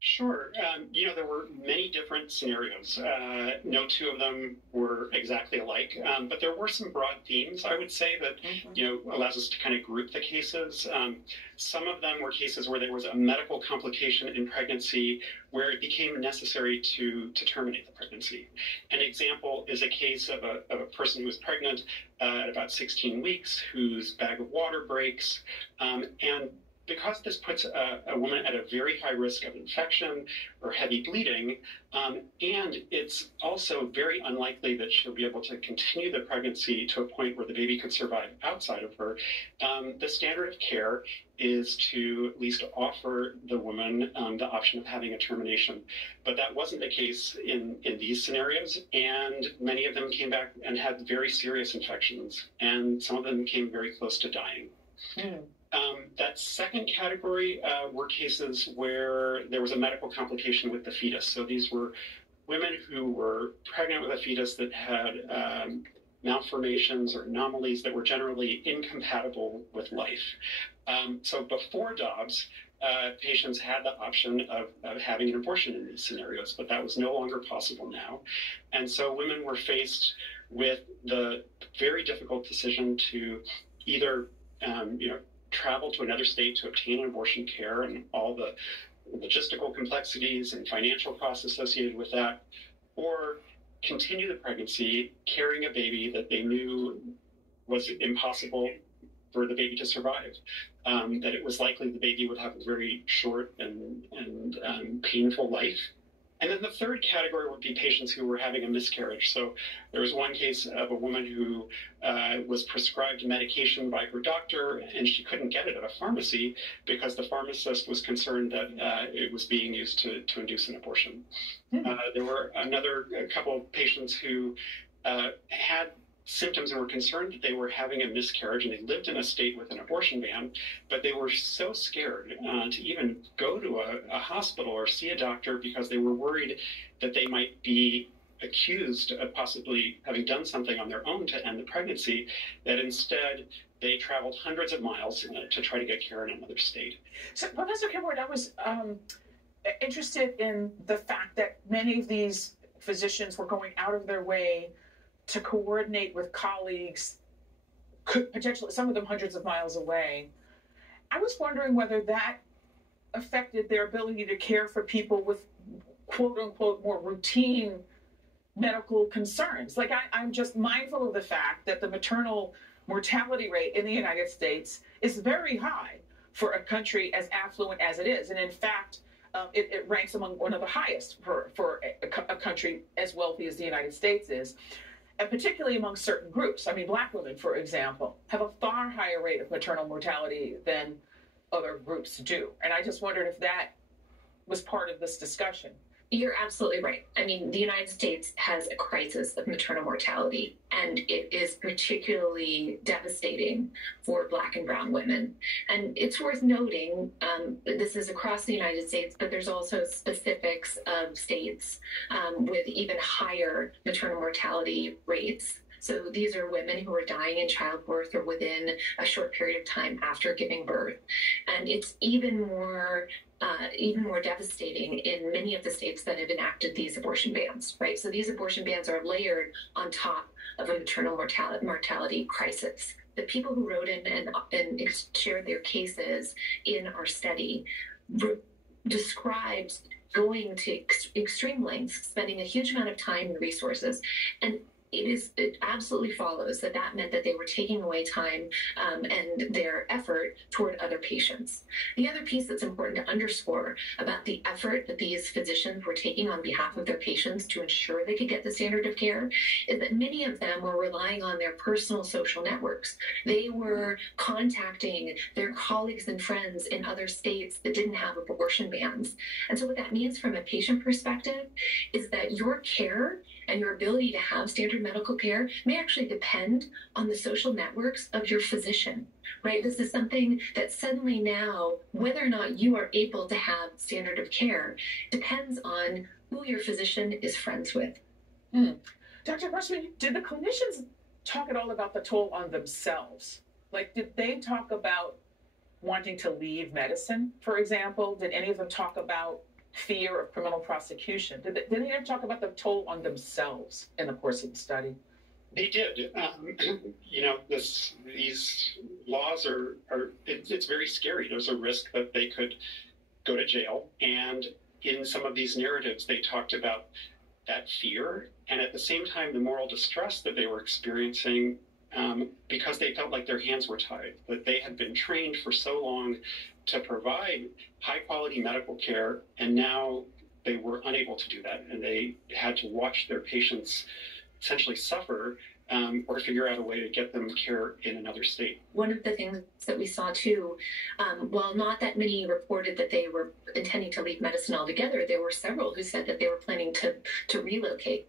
Sure. There were many different scenarios. No two of them were exactly alike, but there were some broad themes, I would say, that, allows us to kind of group the cases. Some of them were cases where there was a medical complication in pregnancy where it became necessary to terminate the pregnancy. An example is a case of a person who was pregnant at about 16 weeks, whose bag of water breaks, and because this puts a woman at a very high risk of infection or heavy bleeding, and it's also very unlikely that she'll be able to continue the pregnancy to a point where the baby could survive outside of her, the standard of care is to at least offer the woman the option of having a termination. But that wasn't the case in these scenarios, and many of them came back and had very serious infections, and some of them came very close to dying. Mm. That second category were cases where there was a medical complication with the fetus. So these were women who were pregnant with a fetus that had malformations or anomalies that were generally incompatible with life. So before Dobbs, patients had the option of having an abortion in these scenarios, but that was no longer possible now. And so women were faced with the very difficult decision to either travel to another state to obtain abortion care and all the logistical complexities and financial costs associated with that, or continue the pregnancy carrying a baby that they knew was impossible for the baby to survive, that it was likely the baby would have a very short and painful life. And then the third category would be patients who were having a miscarriage. So there was one case of a woman who was prescribed medication by her doctor, and she couldn't get it at a pharmacy because the pharmacist was concerned that it was being used to induce an abortion. There were a couple of patients who had symptoms and were concerned that they were having a miscarriage, and they lived in a state with an abortion ban, but they were so scared to even go to a hospital or see a doctor because they were worried that they might be accused of possibly having done something on their own to end the pregnancy, that instead they traveled hundreds of miles to try to get care in another state. So, Professor Kimward, I was interested in the fact that many of these physicians were going out of their way to coordinate with colleagues, potentially some of them hundreds of miles away. I was wondering whether that affected their ability to care for people with quote unquote more routine medical concerns. Like I'm just mindful of the fact that the maternal mortality rate in the United States is very high for a country as affluent as it is. And in fact, it ranks among one of the highest for a country as wealthy as the United States is. And particularly among certain groups. I mean, Black women, for example, have a far higher rate of maternal mortality than other groups do. And I just wondered if that was part of this discussion. You're absolutely right. I mean, the United States has a crisis of maternal mortality, and it is particularly devastating for Black and brown women. And it's worth noting, this is across the United States, but there's also specifics of states with even higher maternal mortality rates. So these are women who are dying in childbirth or within a short period of time after giving birth. And it's even more devastating in many of the states that have enacted these abortion bans, right? So these abortion bans are layered on top of a maternal mortality crisis. The people who wrote in and shared their cases in our study described going to extreme lengths, spending a huge amount of time and resources, and it absolutely follows that meant that they were taking away time and their effort toward other patients. The other piece that's important to underscore about the effort that these physicians were taking on behalf of their patients to ensure they could get the standard of care is that many of them were relying on their personal social networks. They were contacting their colleagues and friends in other states that didn't have abortion bans. And so what that means from a patient perspective is that your care and your ability to have standard medical care may actually depend on the social networks of your physician, right? This is something that suddenly now, whether or not you are able to have standard of care depends on who your physician is friends with. Dr. Grossman, did the clinicians talk at all about the toll on themselves? Like, did they talk about wanting to leave medicine, for example? Did any of them talk about fear of criminal prosecution. Did they ever talk about the toll on themselves in the course of the study? They did. These laws it's very scary. There's a risk that they could go to jail. And in some of these narratives, they talked about that fear and at the same time the moral distress that they were experiencing because they felt like their hands were tied, that they had been trained for so long to provide high quality medical care, and now they were unable to do that, and they had to watch their patients essentially suffer or figure out a way to get them care in another state. One of the things that we saw too, while not that many reported that they were intending to leave medicine altogether, there were several who said that they were planning to relocate.